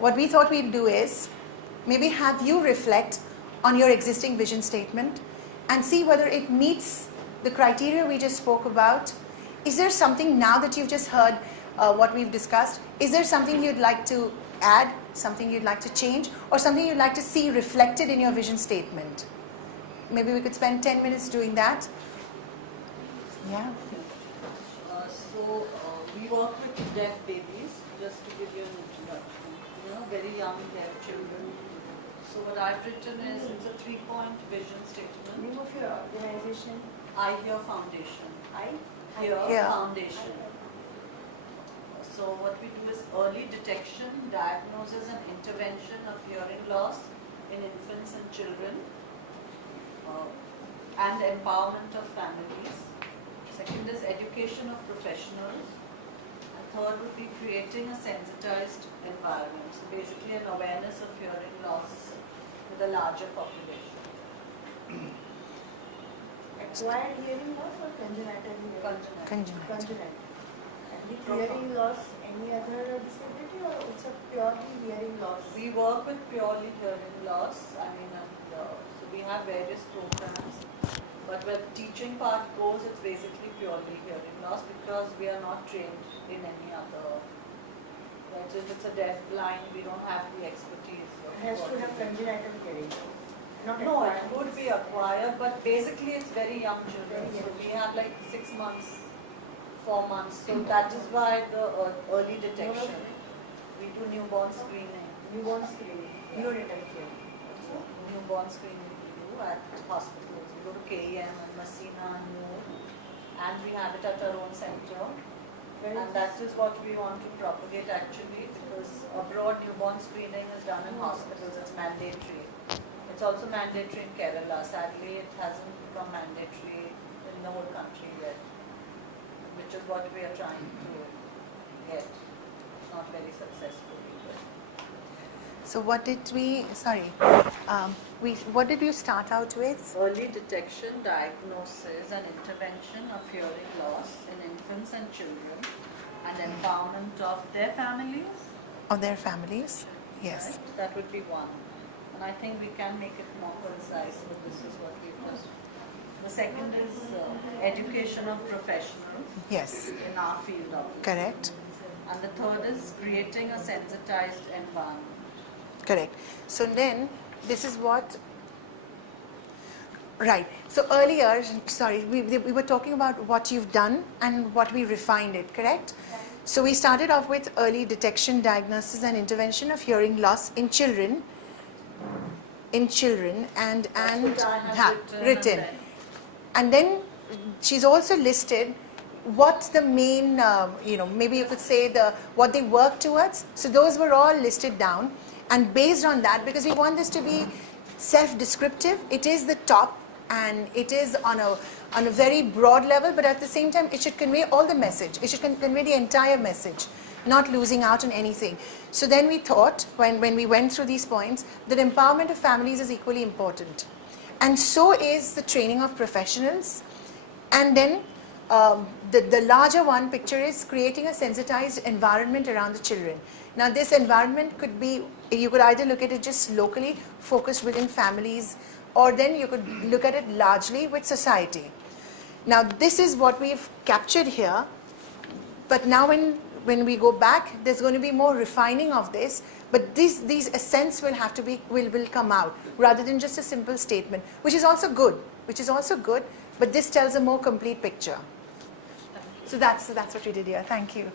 what we thought we'd do is maybe have you reflect on your existing vision statement and see whether it meets the criteria we just spoke about. Is there something now that you've just heard what we've discussed? Is there something you'd like to add, something you'd like to change, or something you'd like to see reflected in your vision statement? Maybe we could spend 10 minutes doing that. Yeah. We work with deaf babies, just to give you an introduction. Very young deaf children. So what I've written is, it's a 3-point vision statement. Name of your organization? I Hear Foundation. I Hear Foundation. So what we do is early detection, diagnosis and intervention of hearing loss in infants and children, and empowerment of families. Second is education of professionals. And third would be creating a sensitized environment. So basically an awareness of hearing loss with a larger population. Acquired hearing loss or congenital hearing? Congenital. And with hearing loss, any other disability, or it's a purely hearing loss? We work with purely hearing loss. So we have various programs. But where the teaching part goes, it's basically purely hearing loss because we are not trained in any other. Right? So if it's a deaf blind, we don't have the expertise. It has to have congenital hearing loss. No, it could be acquired, but basically it's very young children. So we have like 6 months, 4 months. So that is why the early detection. We do newborn screening. Newborn screening. Neonatal care. Newborn screening we do at hospitals. We go to KEM and Messina and Noor, and we have it at our own center. And that is what we want to propagate actually, because abroad newborn screening is done in hospitals, it's mandatory. It's also mandatory in Kerala. Sadly, it hasn't become mandatory in the whole country yet, which is what we are trying to get. Not very successful either. So what did we, what did you start out with? Early detection, diagnosis and intervention of hearing loss in infants and children, and empowerment of their families. Of their families, yes. Right? That would be one. And I think we can make it more concise, but this is what we've done. The second is education of professionals. Yes. In our field, obviously. Correct. And the third is creating a sensitized environment. Correct. So then, this is what, right. So earlier, we were talking about what you've done and what we refined it, correct? So we started off with early detection, diagnosis and intervention of hearing loss in children. And written. And then she's also listed what's the main, maybe you could say what they work towards. So those were all listed down. And based on that, because we want this to be self-descriptive, it is the top and it is on a very broad level, but at the same time, it should convey all the message. It should convey the entire message, not losing out on anything. So then we thought, when we went through these points, that empowerment of families is equally important. And so is the training of professionals. And then the larger one picture is creating a sensitized environment around the children. Now this environment could be, you could either look at it just locally, focused within families, or then you could look at it largely with society. Now this is what we've captured here, but now when we go back, there's going to be more refining of this, but these essence will have to be, will come out, rather than just a simple statement, which is also good, but this tells a more complete picture. So that's what we did here. Thank you.